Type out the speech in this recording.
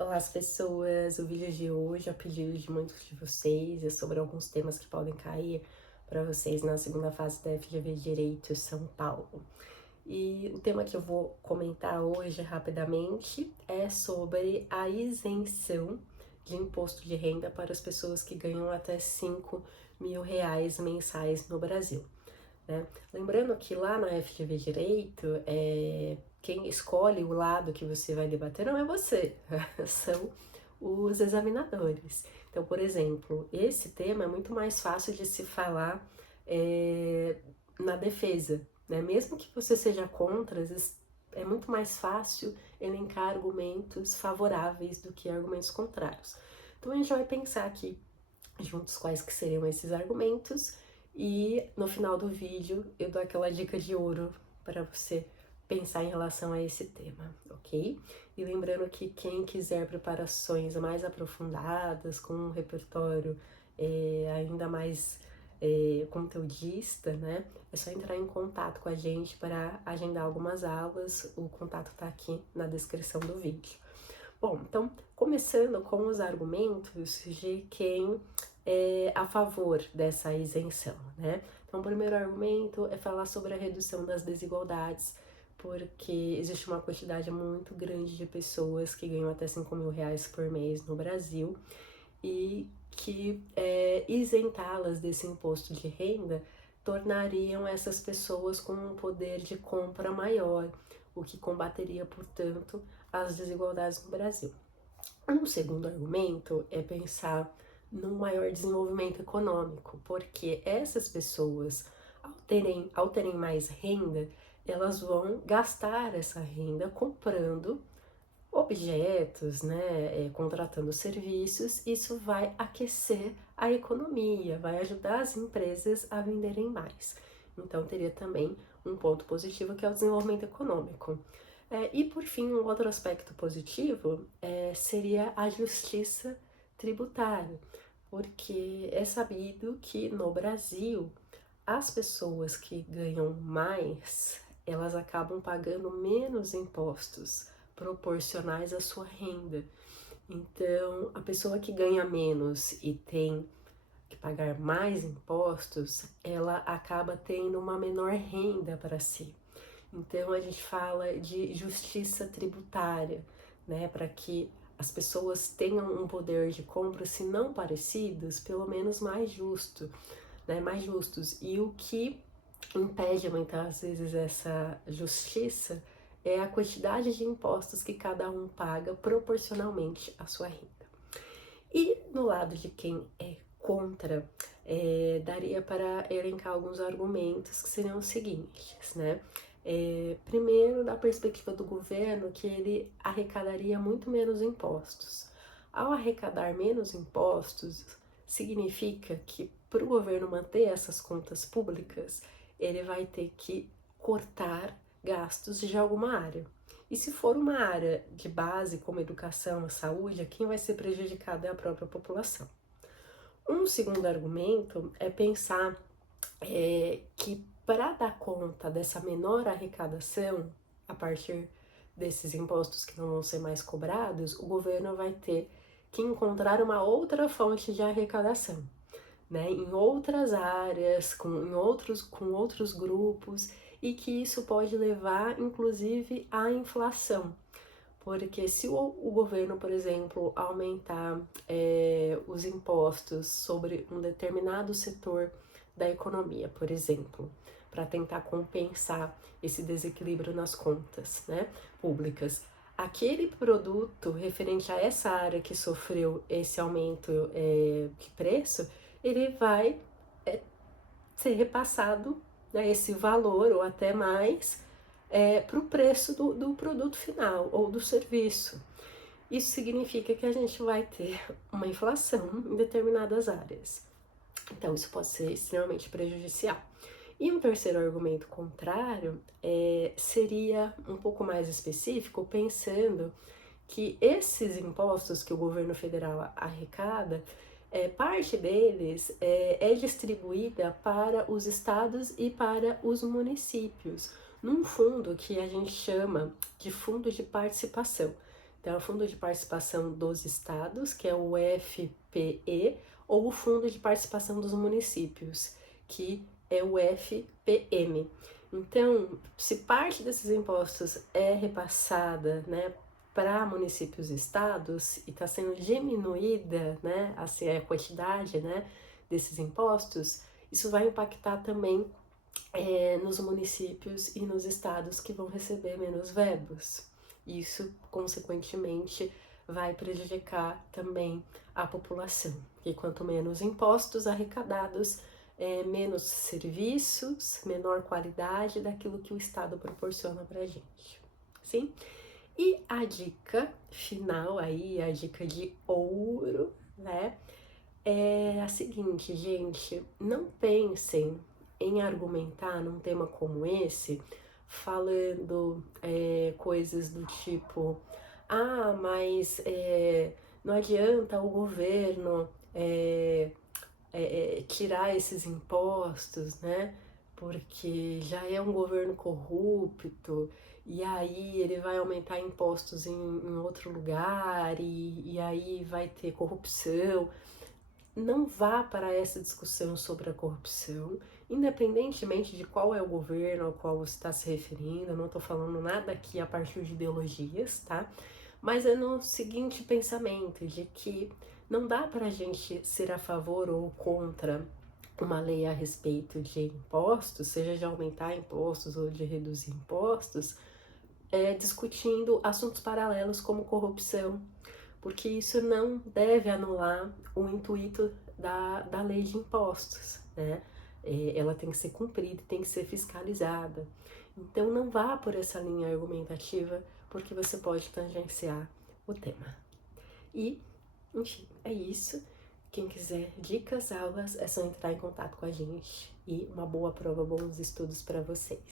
Olá, as pessoas. O vídeo de hoje, a pedido de muitos de vocês, é sobre alguns temas que podem cair para vocês na segunda fase da FGV Direito São Paulo. E o tema que eu vou comentar hoje rapidamente é sobre a isenção de imposto de renda para as pessoas que ganham até R$ 5.000 mensais no Brasil, né? Lembrando que lá na FGV Direito, quem escolhe o lado que você vai debater não é você, são os examinadores. Então, por exemplo, esse tema é muito mais fácil de se falar na defesa, né? Mesmo que você seja contra, é muito mais fácil elencar argumentos favoráveis do que argumentos contrários. Então, a gente vai pensar aqui juntos quais que seriam esses argumentos e no final do vídeo eu dou aquela dica de ouro para você pensar em relação a esse tema, ok? E lembrando que quem quiser preparações mais aprofundadas, com um repertório ainda mais conteudista, né? É só entrar em contato com a gente para agendar algumas aulas, o contato está aqui na descrição do vídeo. Bom, então, começando com os argumentos de quem é a favor dessa isenção, né? Então, o primeiro argumento é falar sobre a redução das desigualdades, porque existe uma quantidade muito grande de pessoas que ganham até R$ 5.000 por mês no Brasil e que isentá-las desse imposto de renda tornariam essas pessoas com um poder de compra maior, o que combateria, portanto, as desigualdades no Brasil. Um segundo argumento é pensar num maior desenvolvimento econômico, porque essas pessoas, ao terem mais renda, elas vão gastar essa renda comprando objetos, né, contratando serviços. Isso vai aquecer a economia, vai ajudar as empresas a venderem mais. Então, teria também um ponto positivo que é o desenvolvimento econômico. E por fim, um outro aspecto positivo seria a justiça tributária, porque é sabido que no Brasil as pessoas que ganham mais, elas acabam pagando menos impostos proporcionais à sua renda. Então, a pessoa que ganha menos e tem que pagar mais impostos, ela acaba tendo uma menor renda para si. Então, a gente fala de justiça tributária, né, para que as pessoas tenham um poder de compra, se não parecidos, pelo menos mais justo, né, mais justos. E o que impede muitas vezes essa justiça é a quantidade de impostos que cada um paga proporcionalmente à sua renda. E no lado de quem é contra, daria para elencar alguns argumentos que seriam os seguintes, né? Primeiro, da perspectiva do governo, que ele arrecadaria muito menos impostos. Ao arrecadar menos impostos, significa que para o governo manter essas contas públicas, ele vai ter que cortar gastos de alguma área. E se for uma área de base, como educação, saúde, quem vai ser prejudicado é a própria população. Um segundo argumento é pensar que para dar conta dessa menor arrecadação, a partir desses impostos que não vão ser mais cobrados, o governo vai ter que encontrar uma outra fonte de arrecadação, né, em outras áreas, com outros grupos, e que isso pode levar, inclusive, à inflação. Porque se o governo, por exemplo, aumentar os impostos sobre um determinado setor da economia, por exemplo, para tentar compensar esse desequilíbrio nas contas, né, públicas, aquele produto referente a essa área que sofreu esse aumento de preço, ele vai ser repassado, né, esse valor ou até mais para o preço do produto final ou do serviço. Isso significa que a gente vai ter uma inflação em determinadas áreas. Então, isso pode ser extremamente prejudicial. E um terceiro argumento contrário seria um pouco mais específico, pensando que esses impostos que o governo federal arrecada, parte deles é distribuída para os estados e para os municípios, num fundo que a gente chama de fundo de participação. Então, é o Fundo de Participação dos Estados, que é o FPE, ou o Fundo de Participação dos Municípios, que é o FPM. Então, se parte desses impostos é repassada, né, para municípios e estados e está sendo diminuída, né, assim, a quantidade, né, desses impostos, isso vai impactar também nos municípios e nos estados que vão receber menos verbas. Isso, consequentemente, vai prejudicar também a população, e quanto menos impostos arrecadados, menos serviços, menor qualidade daquilo que o Estado proporciona para a gente. Sim? E a dica final aí, a dica de ouro, né? É a seguinte, gente, não pensem em argumentar num tema como esse, falando coisas do tipo, mas não adianta o governo tirar esses impostos, né? Porque já é um governo corrupto, e aí ele vai aumentar impostos em outro lugar, e aí vai ter corrupção. Não vá para essa discussão sobre a corrupção, independentemente de qual é o governo ao qual você está se referindo. Eu não estou falando nada aqui a partir de ideologias, tá? Mas é no seguinte pensamento, de que não dá para a gente ser a favor ou contra uma lei a respeito de impostos, seja de aumentar impostos ou de reduzir impostos, discutindo assuntos paralelos como corrupção, porque isso não deve anular o intuito da lei de impostos, né? Ela tem que ser cumprida, tem que ser fiscalizada. Então não vá por essa linha argumentativa, porque você pode tangenciar o tema. E, enfim, é isso. Quem quiser dicas, aulas, é só entrar em contato com a gente. E uma boa prova, bons estudos para vocês.